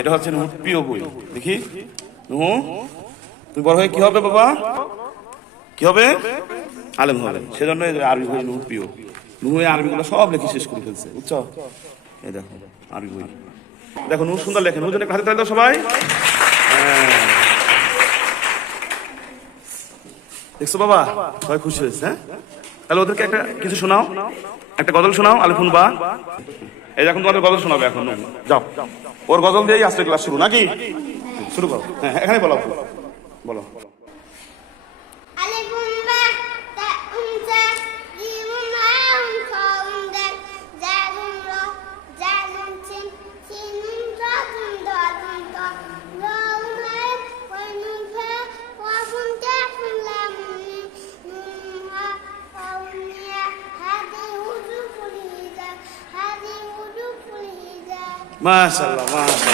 এটা হচ্ছে নুহুর প্রিয় বই। দেখি। নুহু, তুমি বড় হয়ে কি হবে বাবা? কি হবে? আলেম হবে। সেজন্য আরবি বই নুহুর প্রিয়। নুহু আরবিগুলো সব লেখে শেষ করে ফেলছে। বুঝছ? এই দেখো, আরবি বই। দেখো, নুহু সুন্দর লেখে। নুহুর জন্য হাতে তালি সবাই। হ্যাঁ। দেখছ বাবা? সবাই খুশি হয়েছে হ্যাঁ? তাহলে ওদেরকে একটা কিছু শোনাও। একটা গজল শোনাও, আলিফুন বা। এই এখন তোমাদের গজল শোনাবে এখন যাও। ওর গজল দিয়েই আজকে ক্লাস শুরু, নাকি? শুরু করো। হ্যাঁ এখানে বলো বলো। বলো। Más Allah, más